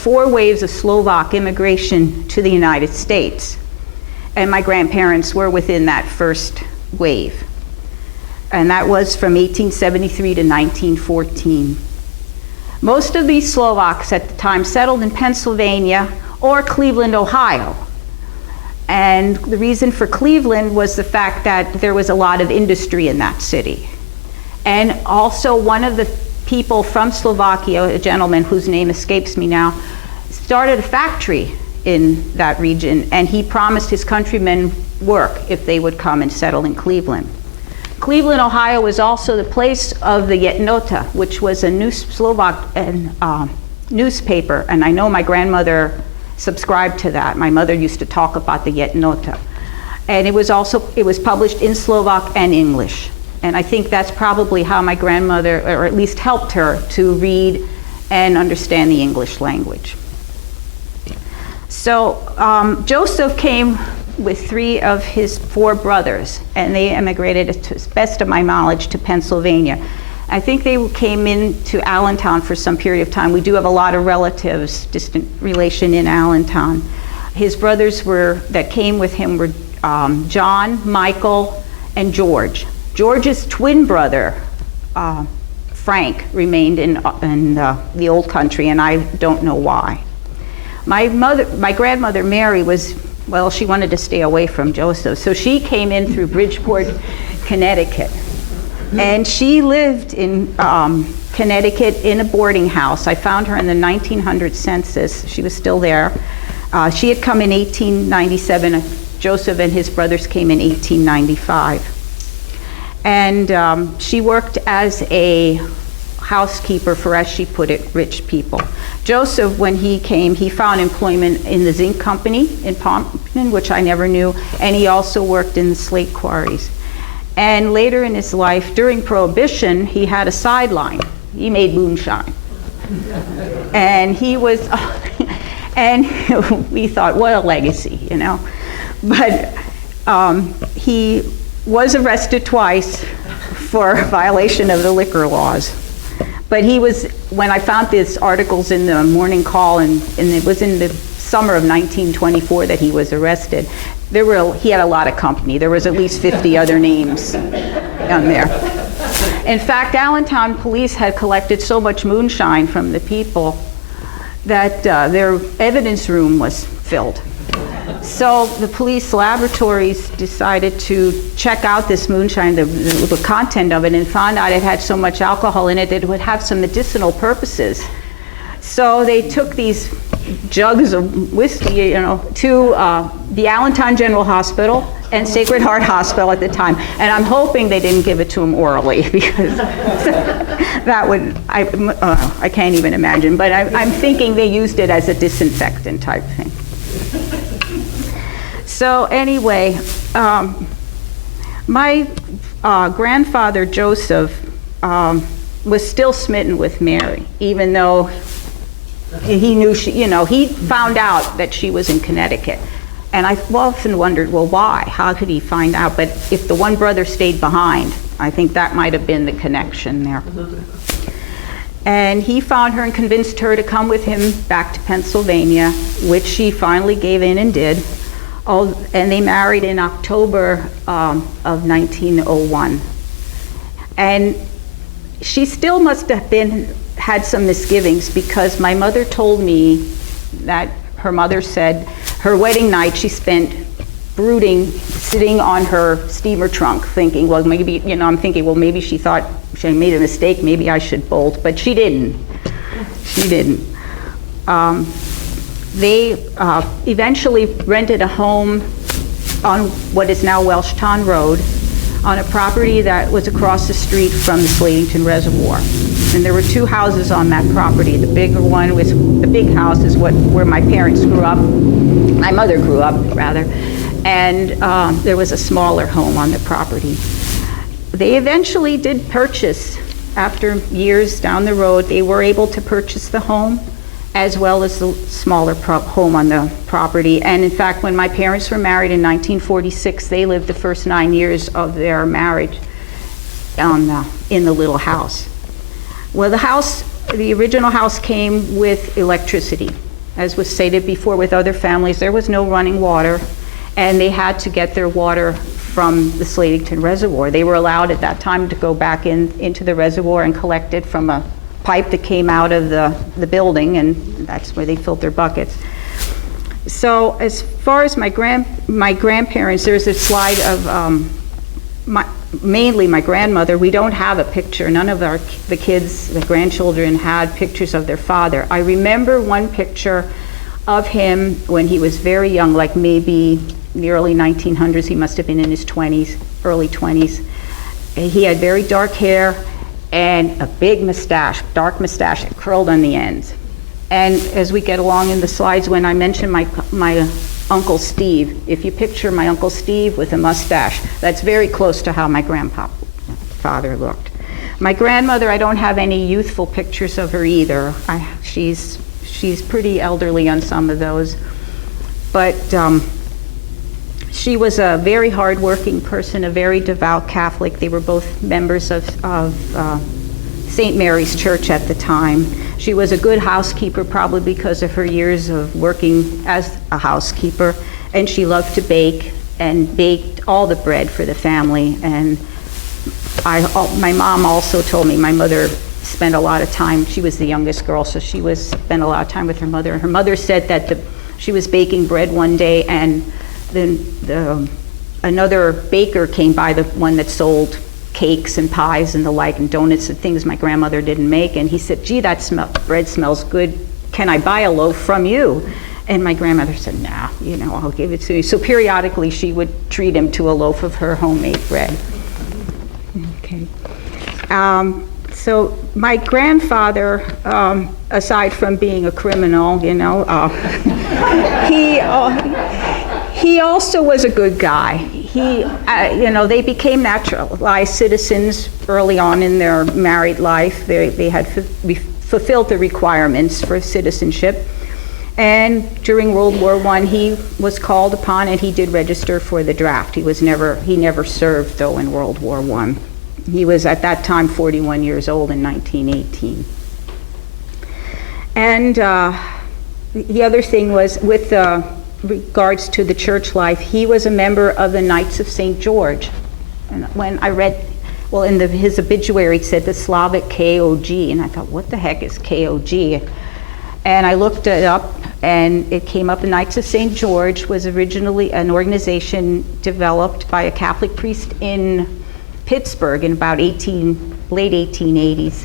4 waves of Slovak immigration to the United States. And my grandparents were within that first wave. And that was from 1873 to 1914. Most of these Slovaks at the time settled in Pennsylvania or Cleveland, Ohio. And the reason for Cleveland was the fact that there was a lot of industry in that city. And also one of the people from Slovakia, a gentleman whose name escapes me now, started a factory in that region, and he promised his countrymen work if they would come and settle in Cleveland. Cleveland, Ohio was also the place of the Jednota, which was a Slovak newspaper, and I know my grandmother subscribed to that. My mother used to talk about the Jednota. And it was published in Slovak and English. And I think that's probably how my grandmother, or at least helped her to read and understand the English language. So Joseph came with 3 of his 4 brothers, and they emigrated, to the best of my knowledge, to Pennsylvania. I think they came into Allentown for some period of time. We do have a lot of relatives, distant relation in Allentown. His brothers that came with him were John, Michael, and George. George's twin brother, Frank, remained in the old country, and I don't know why. My grandmother Mary she wanted to stay away from Joseph, so she came in through Bridgeport, Connecticut. And she lived in Connecticut in a boarding house. I found her in the 1900 census. She was still there. She had come in 1897. Joseph and his brothers came in 1895. And she worked as a housekeeper for, as she put it, rich people. Joseph, when he came, he found employment in the zinc company in Pompton, which I never knew, and he also worked in the slate quarries. And later in his life, during Prohibition, he had a sideline. He made moonshine. And he was, and we thought, what a legacy, you know. But he was arrested twice for violation of the liquor laws. But he was, when I found these articles in the Morning Call, and it was in the summer of 1924 that he was arrested, he had a lot of company. There was at least 50 other names on there. In fact, Allentown police had collected so much moonshine from the people that their evidence room was filled. So the police laboratories decided to check out this moonshine, the content of it, and found out it had so much alcohol in it that it would have some medicinal purposes. So they took these jugs of whiskey, you know, to the Allentown General Hospital and Sacred Heart Hospital at the time. And I'm hoping they didn't give it to him orally, because that would, I can't even imagine. But I'm thinking they used it as a disinfectant type thing. So anyway, my grandfather Joseph was still smitten with Mary, even though he knew he found out that she was in Connecticut. And I've often wondered, well, why? How could he find out? But if the one brother stayed behind, I think that might have been the connection there. And he found her and convinced her to come with him back to Pennsylvania, which she finally gave in and did. And they married in October of 1901. And she still must have had some misgivings, because my mother told me that her mother said her wedding night she spent brooding, sitting on her steamer trunk, thinking, well, maybe, I'm thinking, well, maybe she thought she made a mistake, maybe I should bolt, but she didn't. She didn't. They eventually rented a home on what is now Welshtown Road, on a property that was across the street from the Slatington Reservoir. And there were 2 houses on that property. The bigger one was, the big house is where my parents grew up, my mother grew up, rather, and there was a smaller home on the property. They eventually did purchase, after years down the road, they were able to purchase the home, as well as the smaller home on the property. And in fact, when my parents were married in 1946, they lived the first 9 years of their marriage in the little house. Well, the original house came with electricity. as was stated before with other families, there was no running water, and they had to get their water from the Slatington Reservoir. They were allowed at that time to go back into the reservoir and collect it from a pipe that came out of the building, and that's where they filled their buckets. So as far as my grandparents, there's a slide of mainly my grandmother. We don't have a picture. None of the kids, the grandchildren, had pictures of their father. I remember one picture of him when he was very young, like maybe in the early 1900s. He must have been in his 20s, early 20s. He had very dark hair and a big mustache, dark mustache, curled on the ends. And as we get along in the slides, when I mention my Uncle Steve, if you picture my Uncle Steve with a mustache, that's very close to how my grandfather looked. My grandmother, I don't have any youthful pictures of her either. She's pretty elderly on some of those. But she was a very hardworking person, a very devout Catholic. They were both members of St. Mary's Church at the time. She was a good housekeeper, probably because of her years of working as a housekeeper, and she loved to bake and baked all the bread for the family. And my mom also told me my mother spent a lot of time, she was the youngest girl, so she spent a lot of time with her mother. Her mother said that she was baking bread one day, and then another baker came by, the one that sold cakes and pies and the like, and donuts and things my grandmother didn't make, and he said, "Gee, that bread smells good. Can I buy a loaf from you?" And my grandmother said, "Nah, I'll give it to you." So periodically she would treat him to a loaf of her homemade bread. Okay. So my grandfather, aside from being a criminal, he also was a good guy. They became naturalized citizens early on in their married life. They had fulfilled the requirements for citizenship. And during World War I, he was called upon, and he did register for the draft. He never served, though, in World War I. He was at that time 41 years old in 1918. And the other thing was, with regards to the church life, he was a member of the Knights of St. George. And when I read, in his obituary it said the Slavic KOG, and I thought, what the heck is KOG? And I looked it up, and it came up. The Knights of St. George was originally an organization developed by a Catholic priest in Pittsburgh in about late 1880s.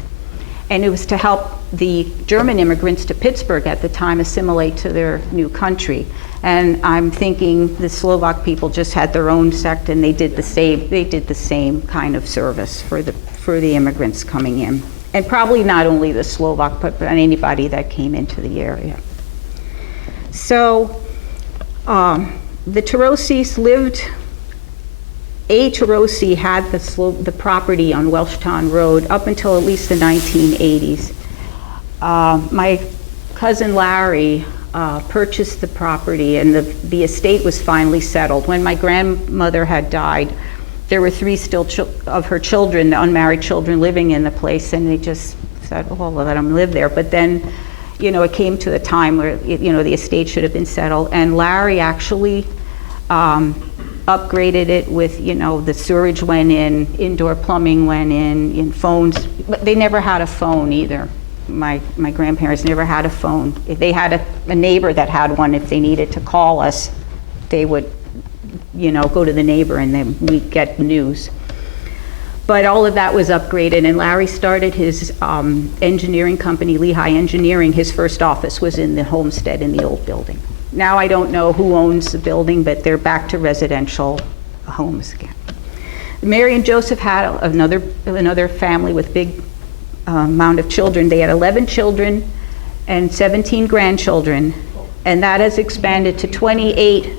And it was to help the German immigrants to Pittsburgh at the time assimilate to their new country. And I'm thinking the Slovak people just had their own sect, and they did the same kind of service for the immigrants coming in. And probably not only the Slovak, but anybody that came into the area. So the Tarosis lived. A. Tarosi had the property on Welshtown Road up until at least the 1980s. My cousin Larry purchased the property, and the estate was finally settled. When my grandmother had died, there were three still of her children, the unmarried children, living in the place, and they just said, "Oh, we'll let them live there." But then, it came to the time where, the estate should have been settled, and Larry actually upgraded it with, the sewerage went in, indoor plumbing went in phones. But they never had a phone either. My grandparents never had a phone. If they had a neighbor that had one, if they needed to call us, they would, go to the neighbor, and then we'd get news. But all of that was upgraded, and Larry started his engineering company, Lehigh Engineering. His first office was in the homestead in the old building. Now I don't know who owns the building, but they're back to residential homes again. Mary and Joseph had another family with big amount of children. They had 11 children and 17 grandchildren, and that has expanded to 28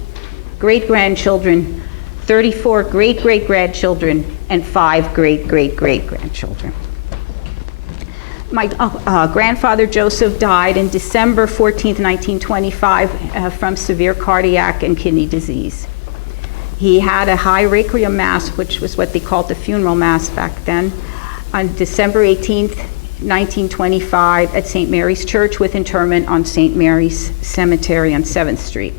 great-grandchildren, 34 great-great-grandchildren, and 5 great-great-great-grandchildren. My grandfather Joseph died in December 14th, 1925 from severe cardiac and kidney disease. He had a high requiem mass, which was what they called the funeral mass back then, on December 18th, 1925 at St. Mary's Church with interment on St. Mary's Cemetery on 7th Street.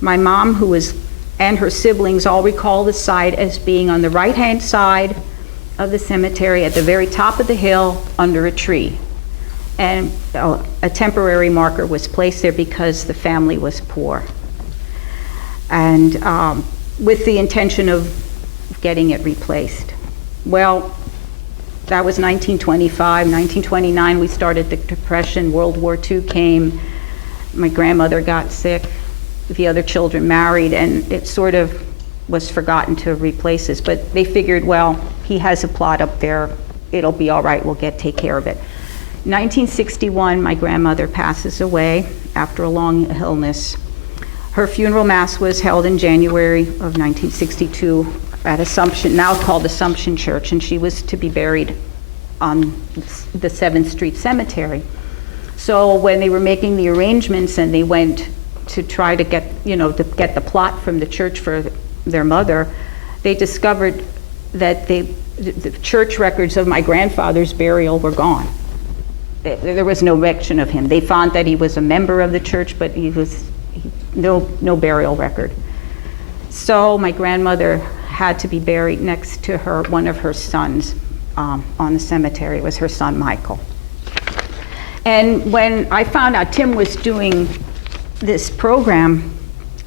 My mom, and her siblings all recall the site as being on the right-hand side of the cemetery at the very top of the hill under a tree. And a temporary marker was placed there because the family was poor. And with the intention of getting it replaced. Well, that was 1925. 1929, we started the Depression. World War II came. My grandmother got sick. The other children married, and it sort of was forgotten to replace this. But they figured, well, he has a plot up there. It'll be all right. We'll take care of it. 1961, my grandmother passes away after a long illness. Her funeral mass was held in January of 1962 at Assumption, now called Assumption Church, and she was to be buried on the 7th Street Cemetery. So when they were making the arrangements and they went to try to get the plot from the church for their mother, they discovered that the church records of my grandfather's burial were gone. There was no mention of him. They found that he was a member of the church, but no burial record. So my grandmother had to be buried next to one of her sons on the cemetery. It was her son, Michael. And when I found out Tim was doing this program,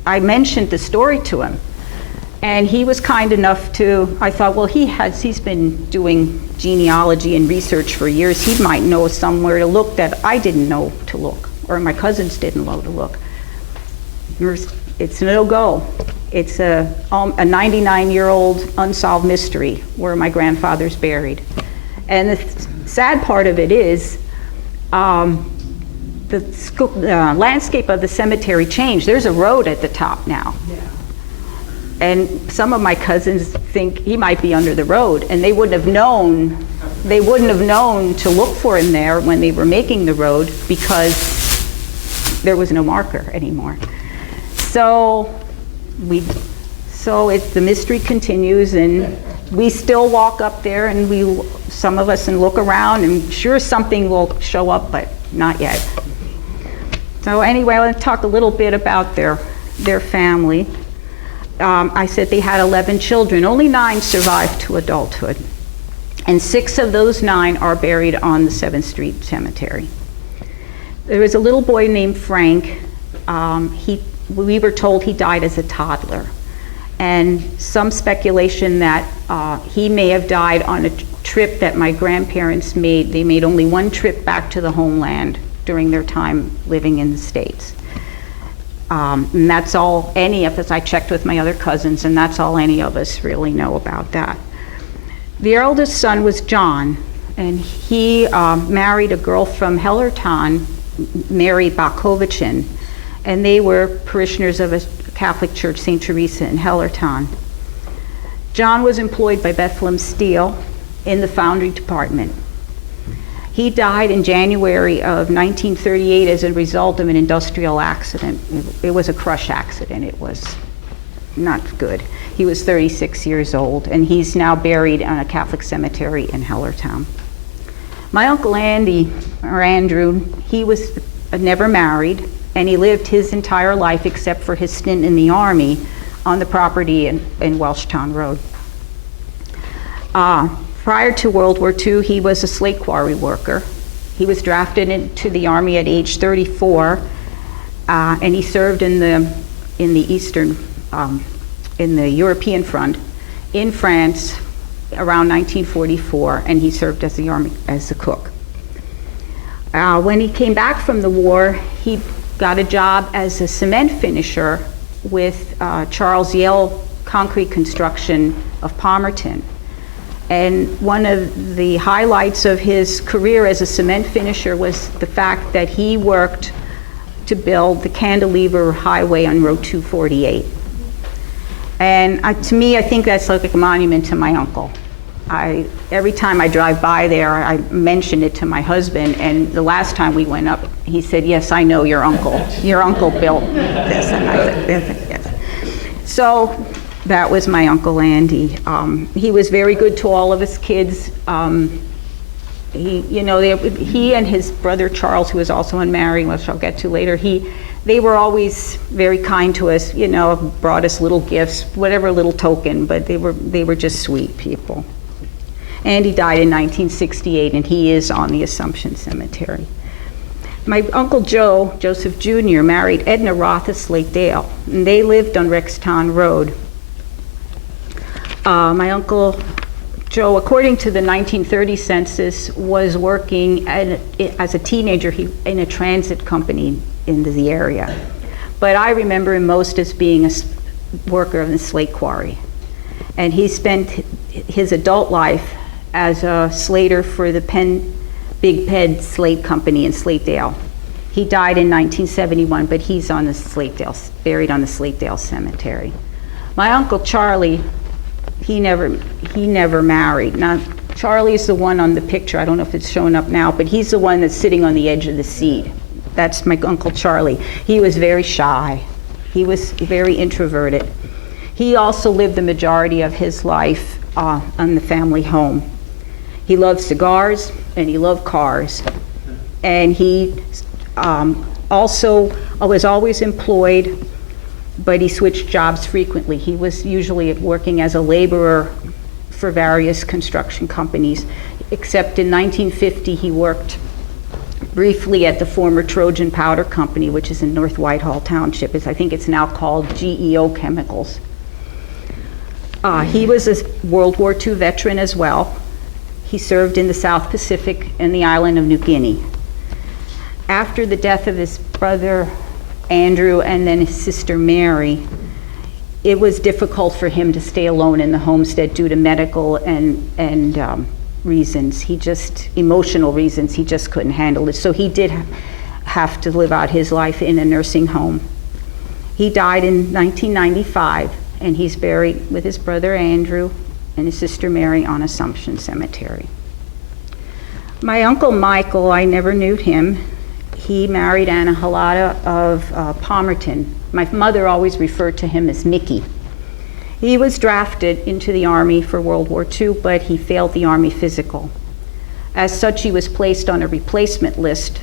I mentioned the story to him. And he was kind enough I thought, well, he's been doing genealogy and research for years. He might know somewhere to look that I didn't know to look, or my cousins didn't know to look. It's no go. It's a 99-year-old unsolved mystery where my grandfather's buried. And the sad part of it is the landscape of the cemetery changed. There's a road at the top now. Yeah. And some of my cousins think he might be under the road, and they wouldn't have known to look for him there when they were making the road because there was no marker anymore. So the mystery continues, and we still walk up there, and some of us and look around, and sure something will show up, but not yet. So anyway, I want to talk a little bit about their family. I said they had 11 children. Only 9 survived to adulthood, and 6 of those 9 are buried on the 7th Street Cemetery. There was a little boy named Frank. We were told he died as a toddler, and some speculation that he may have died on a trip that my grandparents made. They made only one trip back to the homeland during their time living in the States. And that's all any of us, I checked with my other cousins, and that's all any of us really know about that. The eldest son was John, and he married a girl from Hellertown, Mary Bakovichin, and they were parishioners of a Catholic Church, St. Teresa in Hellertown. John was employed by Bethlehem Steel in the foundry department. He died in January of 1938 as a result of an industrial accident. It was a crush accident. It was not good. He was 36 years old, and he's now buried on a Catholic cemetery in Hellertown. My Uncle Andy, or Andrew, he was never married, and he lived his entire life except for his stint in the Army on the property in Welshtown Road. Prior to World War II, he was a slate quarry worker. He was drafted into the Army at age 34, and he served in the European front in France around 1944, and he served as a cook. When he came back from the war, he got a job as a cement finisher with Charles Yale Concrete Construction of Palmerton. And one of the highlights of his career as a cement finisher was the fact that he worked to build the Cantilever Highway on Road 248. And to me, I think that's like a monument to my uncle. Every time I drive by there, I mention it to my husband, and the last time we went up, he said, "Yes, I know your uncle. Your uncle built this." And I said, "Yes." So that was my Uncle Andy. He was very good to all of us kids. He and his brother Charles, who was also unmarried, which I'll get to later, they were always very kind to us, brought us little gifts, whatever little token, but they were just sweet people. And he died in 1968, and he is on the Assumption Cemetery. My Uncle Joe, Joseph Jr., married Edna Roth of Slakedale, and they lived on Rexton Road. My Uncle Joe, according to the 1930 census, was working as a teenager in a transit company in the area. But I remember him most as being a worker in the slate quarry. And he spent his adult life as a slater for the Big Ped Slate Company in Slakedale. He died in 1971, but he's on the buried on the Slakedale Cemetery. My Uncle Charlie, he never married. Now, Charlie's the one on the picture. I don't know if it's showing up now, but he's the one that's sitting on the edge of the seat. That's my Uncle Charlie. He was very shy. He was very introverted. He also lived the majority of his life on the family home. He loved cigars and he loved cars. And he also was always employed, but he switched jobs frequently. He was usually working as a laborer for various construction companies, except in 1950 he worked briefly at the former Trojan Powder Company, which is in North Whitehall Township. I think it's now called GEO Chemicals. He was a World War II veteran as well. He served in the South Pacific and the island of New Guinea. After the death of his brother Andrew and then his sister Mary, it was difficult for him to stay alone in the homestead due to medical and reasons. Emotional reasons, he just couldn't handle it. So he did have to live out his life in a nursing home. He died in 1995, and he's buried with his brother Andrew and his sister Mary on Assumption Cemetery. My Uncle Michael, I never knew him. He married Anna Halata of Palmerton. My mother always referred to him as Mickey. He was drafted into the Army for World War II, but he failed the Army physical. As such, he was placed on a replacement list,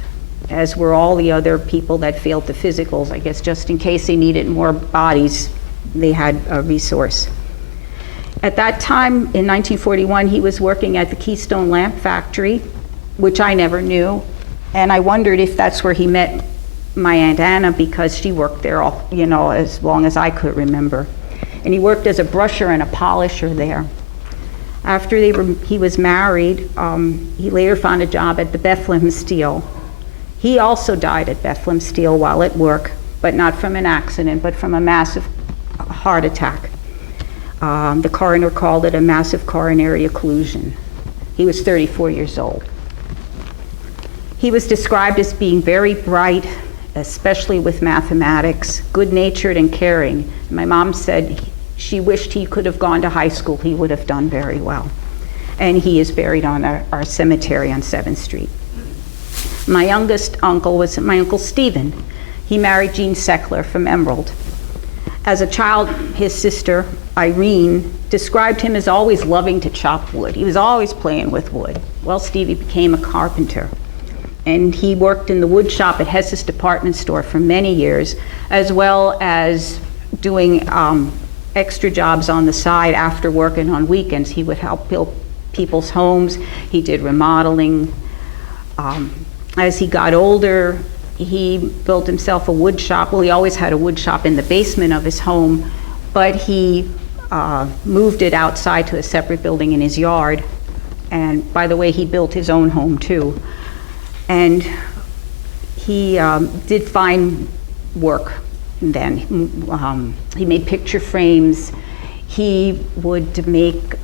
as were all the other people that failed the physicals. I guess just in case they needed more bodies, they had a resource. At that time, in 1941, he was working at the Keystone Lamp Factory, which I never knew, and I wondered if that's where he met my Aunt Anna, because she worked there as long as I could remember. And he worked as a brusher and a polisher there. After he was married, he later found a job at the Bethlehem Steel. He also died at Bethlehem Steel while at work, but not from an accident, but from a massive heart attack. The coroner called it a massive coronary occlusion. He was 34 years old. He was described as being very bright, especially with mathematics, good-natured and caring. My mom said she wished he could have gone to high school. He would have done very well. And he is buried on our cemetery on 7th Street. My youngest uncle was my Uncle Stephen. He married Jean Seckler from Emerald. As a child, his sister, Irene, described him as always loving to chop wood. He was always playing with wood. Well, Stevie became a carpenter. And he worked in the wood shop at Hess's department store for many years, as well as doing extra jobs on the side after work and on weekends. He would help build people's homes. He did remodeling. As he got older, he built himself a wood shop. Well, he always had a wood shop in the basement of his home, but he moved it outside to a separate building in his yard. And by the way, he built his own home too. And he did fine work then. He made picture frames. He would make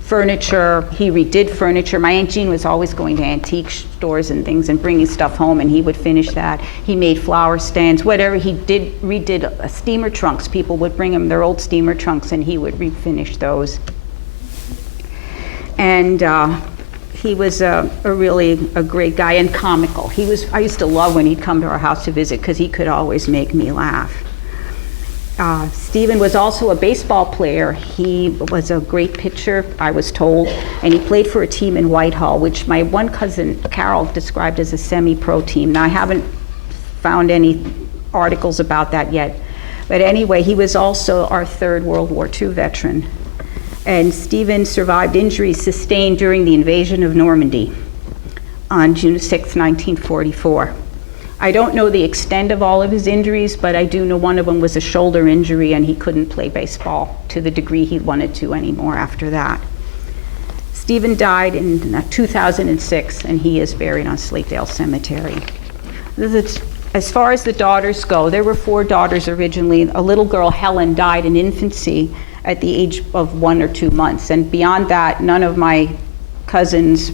furniture. He redid furniture. My Aunt Jean was always going to antique stores and things and bringing stuff home, and he would finish that. He made flower stands, whatever. He redid steamer trunks. People would bring him their old steamer trunks, and he would refinish those. And he was really a great guy and comical. I used to love when he'd come to our house to visit because he could always make me laugh. Stephen was also a baseball player. He was a great pitcher, I was told, and he played for a team in Whitehall, which my one cousin, Carol, described as a semi-pro team. Now, I haven't found any articles about that yet. But anyway, he was also our third World War II veteran. And Stephen survived injuries sustained during the invasion of Normandy on June 6, 1944. I don't know the extent of all of his injuries, but I do know one of them was a shoulder injury, and he couldn't play baseball to the degree he wanted to anymore after that. Stephen died in 2006, and he is buried on Slakedale Cemetery. As far as the daughters go, there were 4 daughters originally. A little girl, Helen, died in infancy at the age of 1 or 2 months, and beyond that, none of my cousins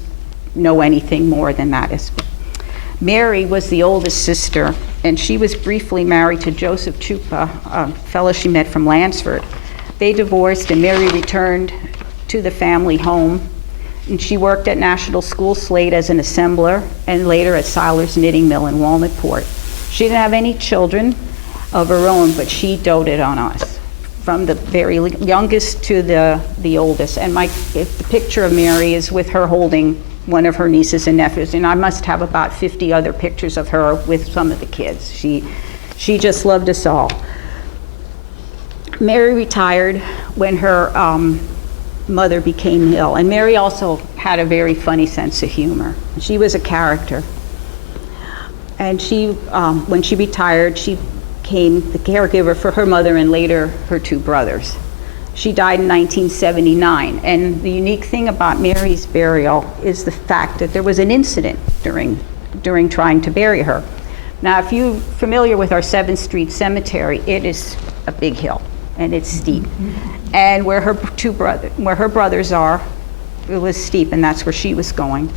know anything more than that. Mary was the oldest sister, and she was briefly married to Joseph Chupa, a fellow she met from Lansford. They divorced, and Mary returned to the family home, and she worked at National School Slate as an assembler, and later at Siler's Knitting Mill in Walnutport. She didn't have any children of her own, but she doted on us, from the very youngest to the oldest. And the picture of Mary is with her holding one of her nieces and nephews, and I must have about 50 other pictures of her with some of the kids. She just loved us all. Mary retired when her mother became ill, and Mary also had a very funny sense of humor. She was a character. And she, when she retired, she became the caregiver for her mother and later her 2 brothers. She died in 1979, and the unique thing about Mary's burial is the fact that there was an incident during trying to bury her. Now, if you're familiar with our 7th Street Cemetery, it is a big hill, and it's steep. And where her brothers are, it was steep, and that's where she was going.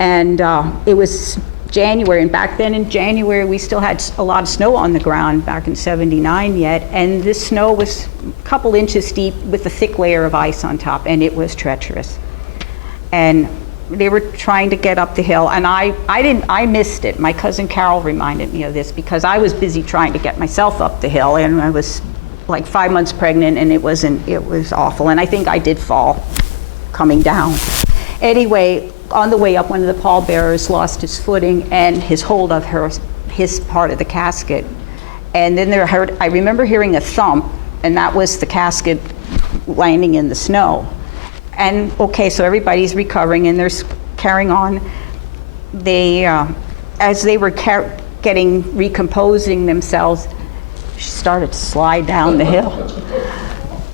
And it was January, and back then in January we still had a lot of snow on the ground back in '79 yet, and this snow was a couple inches deep with a thick layer of ice on top, and it was treacherous. And they were trying to get up the hill, and I missed it. My cousin Carol reminded me of this because I was busy trying to get myself up the hill, and I was like 5 months pregnant, and it was awful, and I think I did fall coming down. Anyway, on the way up, one of the pallbearers lost his footing and his hold of his part of the casket. And then I remember hearing a thump, and that was the casket landing in the snow. And okay, so everybody's recovering and they're carrying on. As they were recomposing themselves, she started to slide down the hill.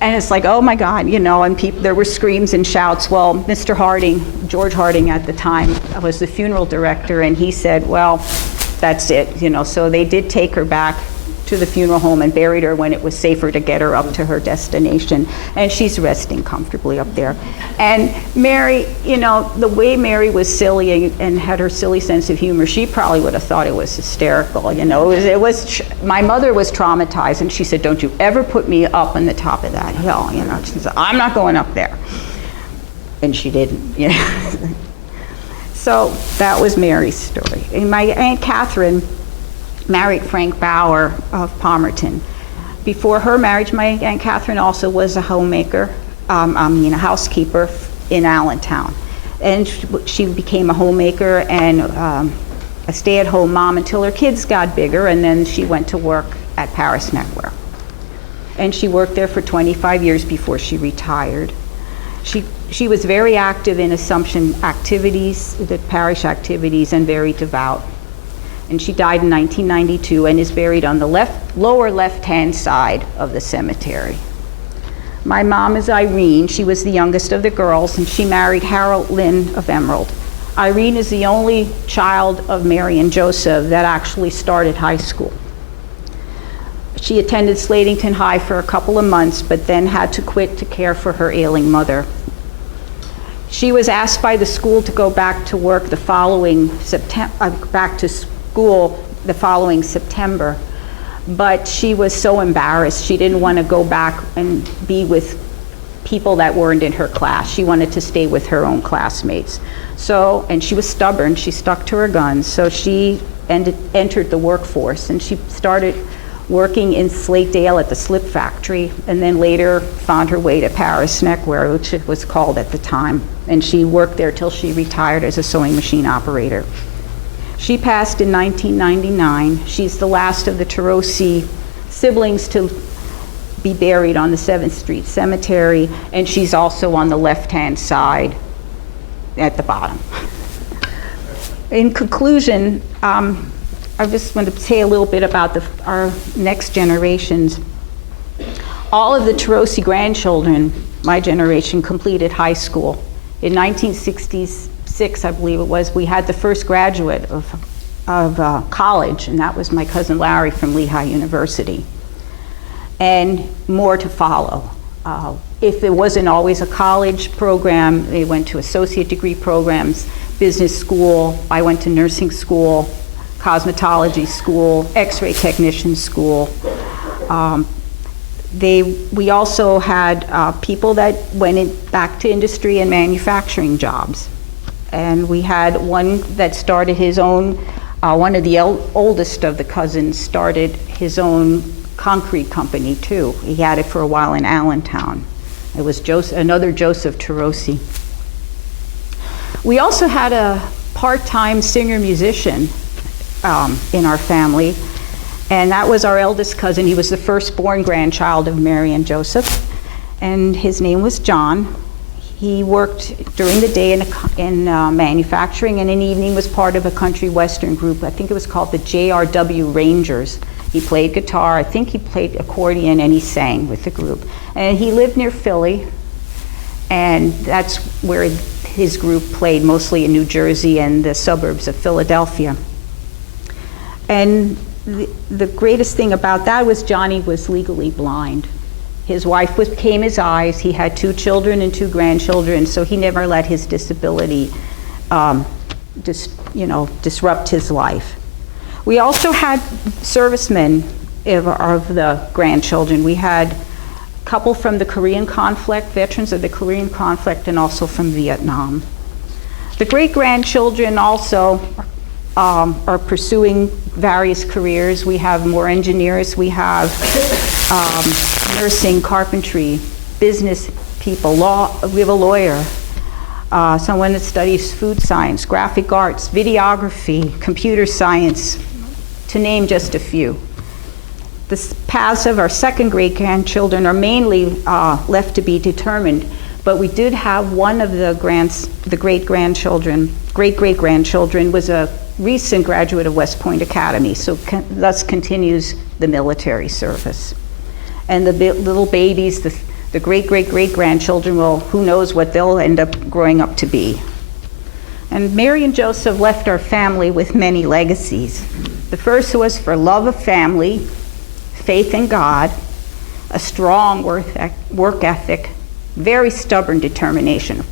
And it's like, oh my God, and there were screams and shouts. Well, Mr. Harding, George Harding at the time, was the funeral director, and he said, well, that's it, So they did take her back to the funeral home and buried her when it was safer to get her up to her destination. And she's resting comfortably up there. And Mary, the way Mary was silly and had her silly sense of humor, she probably would have thought it was hysterical. My mother was traumatized, and she said, don't you ever put me up on the top of that hill. She said, I'm not going up there. And she didn't. So that was Mary's story. And my Aunt Catherine married Frank Bauer of Palmerton. Before her marriage, my Aunt Catherine also was a homemaker, a housekeeper in Allentown. And she became a homemaker and a stay-at-home mom until her kids got bigger, and then she went to work at Paris Neckwear. And she worked there for 25 years before she retired. She was very active in Assumption activities, the parish activities, and very devout. And she died in 1992 and is buried on the lower left-hand side of the cemetery. My mom is Irene. She was the youngest of the girls, and she married Harold Lynn of Emerald. Irene is the only child of Mary and Joseph that actually started high school. She attended Slatington High for a couple of months, but then had to quit to care for her ailing mother. She was asked by the school to go back to work the following September, but she was so embarrassed. She didn't want to go back and be with people that weren't in her class. She wanted to stay with her own classmates. And she was stubborn. She stuck to her guns. So she entered the workforce, and she started working in Slakedale at the slip factory, and then later found her way to Paris Neckwear, which it was called at the time. And she worked there till she retired as a sewing machine operator. She passed in 1999. She's the last of the Tarosi siblings to be buried on the 7th Street Cemetery, and she's also on the left-hand side at the bottom. In conclusion, I just want to say a little bit about our next generations. All of the Tarosi grandchildren, my generation, completed high school. In 1966, I believe it was, we had the first graduate of college, and that was my cousin Larry from Lehigh University. And more to follow. If it wasn't always a college program, they went to associate degree programs, business school. I went to nursing school, cosmetology school, x-ray technician school. We also had people that went back to industry and manufacturing jobs. And we had one that started his own, one of the oldest of the cousins started his own concrete company too. He had it for a while in Allentown. It was another Joseph Tarosi. We also had a part-time singer-musician in our family, and that was our eldest cousin. He was the firstborn grandchild of Mary and Joseph, and his name was John. He worked during the day in manufacturing, and in the evening was part of a country western group. I think it was called the JRW Rangers. He played guitar, I think he played accordion, and he sang with the group. And he lived near Philly, and that's where his group played, mostly in New Jersey and the suburbs of Philadelphia. And the greatest thing about that was Johnny was legally blind. His wife became his eyes. He had 2 children and 2 grandchildren, so he never let his disability disrupt his life. We also had servicemen of the grandchildren. We had a couple from the Korean conflict, veterans of the Korean conflict, and also from Vietnam. The great-grandchildren also are pursuing various careers. We have more engineers, we have nursing, carpentry, business people, law. We have a lawyer, someone that studies food science, graphic arts, videography, computer science, to name just a few. The paths of our second great-grandchildren are mainly left to be determined, but we did have one of the great-great-grandchildren was a recent graduate of West Point Academy, so thus continues the military service. And the little babies, the great-great-great-grandchildren, well, who knows what they'll end up growing up to be. And Mary and Joseph left our family with many legacies. The first was for love of family, faith in God, a strong work ethic, very stubborn determination.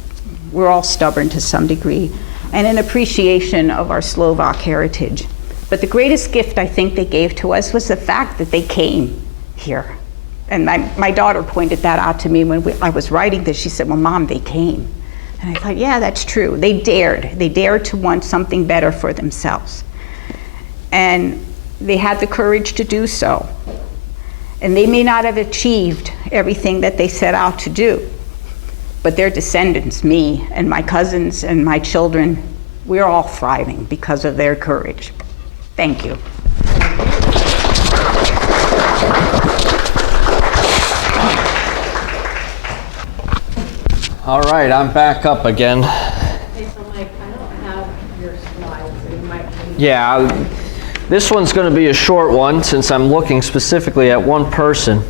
We're all stubborn to some degree, and an appreciation of our Slovak heritage. But the greatest gift I think they gave to us was the fact that they came here. And my daughter pointed that out to me when I was writing this. She said, well, Mom, they came. And I thought, yeah, that's true. They dared to want something better for themselves. And they had the courage to do so. And they may not have achieved everything that they set out to do, but their descendants, me and my cousins and my children, we're all thriving because of their courage. Thank you. All right, I'm back up again. Hey, so Mike, I don't have your slides, so you might need... Yeah, this one's going to be a short one since I'm looking specifically at one person.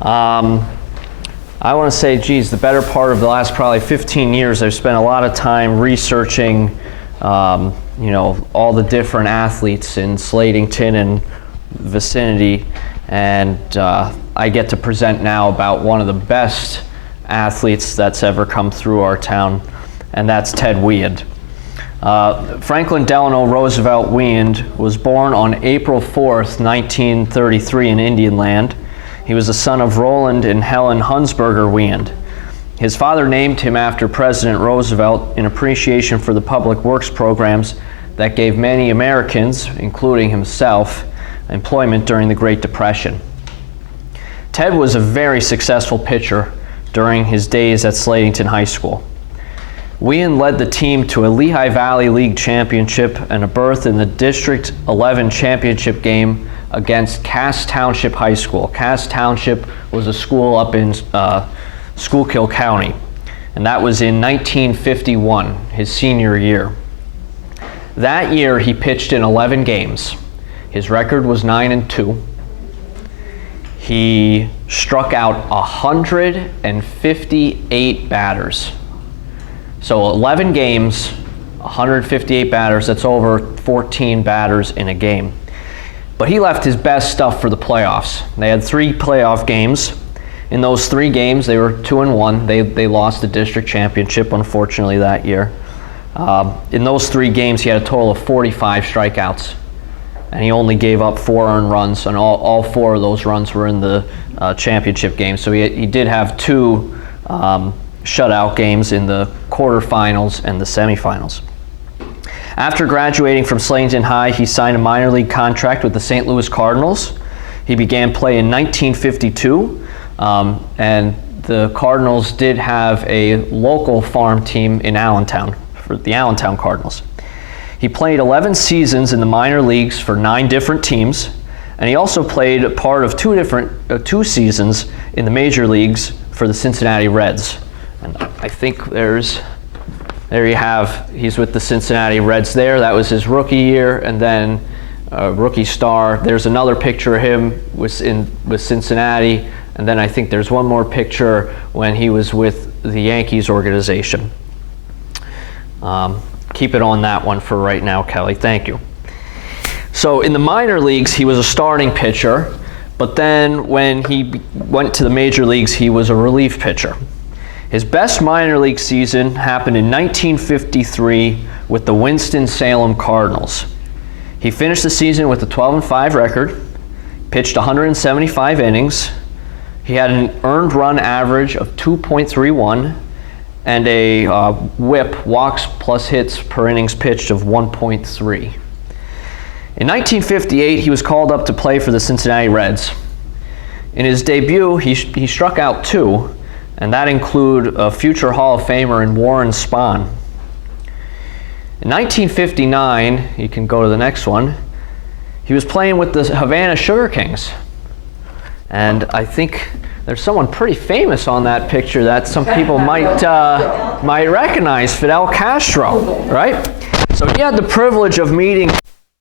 I want to say, geez, the better part of the last probably 15 years, I've spent a lot of time researching, all the different athletes in Slatington and vicinity, and I get to present now about one of the best athletes that's ever come through our town, and that's Ted Weand. Franklin Delano Roosevelt Weand was born on April 4th, 1933 in Indian Land. He was the son of Roland and Helen Hunsberger Weand. His father named him after President Roosevelt in appreciation for the public works programs that gave many Americans, including himself, employment during the Great Depression. Ted was a very successful pitcher during his days at Slatington High School. Wien led the team to a Lehigh Valley League championship and a berth in the District 11 championship game against Cass Township High School. Cass Township was a school up in Schuylkill County, and that was in 1951, his senior year. That year he pitched in 11 games. His record was 9-2. He struck out 158 batters. So 11 games, 158 batters, that's over 14 batters in a game. But he left his best stuff for the playoffs. They had 3 playoff games. In those 3 games, they were 2-1. They lost the district championship, unfortunately, that year. In those 3 games, he had a total of 45 strikeouts. And he only gave up 4 earned runs, and all 4 of those runs were in the championship game. So he did have 2 shutout games in the quarterfinals and the semifinals. After graduating from Slatington High, he signed a minor league contract with the St. Louis Cardinals. He began play in 1952, and the Cardinals did have a local farm team in Allentown, for the Allentown Cardinals. He played 11 seasons in the minor leagues for 9 different teams, and he also played a part of 2 seasons in the major leagues for the Cincinnati Reds. And I think there you have, he's with the Cincinnati Reds there. That was his rookie year, and then rookie star. There's another picture of him with Cincinnati, and then I think there's one more picture when he was with the Yankees organization. Keep it on that one for right now, Kelly. Thank you. So in the minor leagues, he was a starting pitcher, but then when he went to the major leagues, he was a relief pitcher. His best minor league season happened in 1953 with the Winston-Salem Cardinals. He finished the season with a 12-5 record, pitched 175 innings. He had an earned run average of 2.31 and a whip, walks plus hits per innings pitched, of 1.3. In 1958, he was called up to play for the Cincinnati Reds. In his debut, he struck out 2, and that included a future Hall of Famer in Warren Spahn. In 1959, you can go to the next one, he was playing with the Havana Sugar Kings. And I think there's someone pretty famous on that picture that some people might recognize, Fidel Castro, right? So he had the privilege of meeting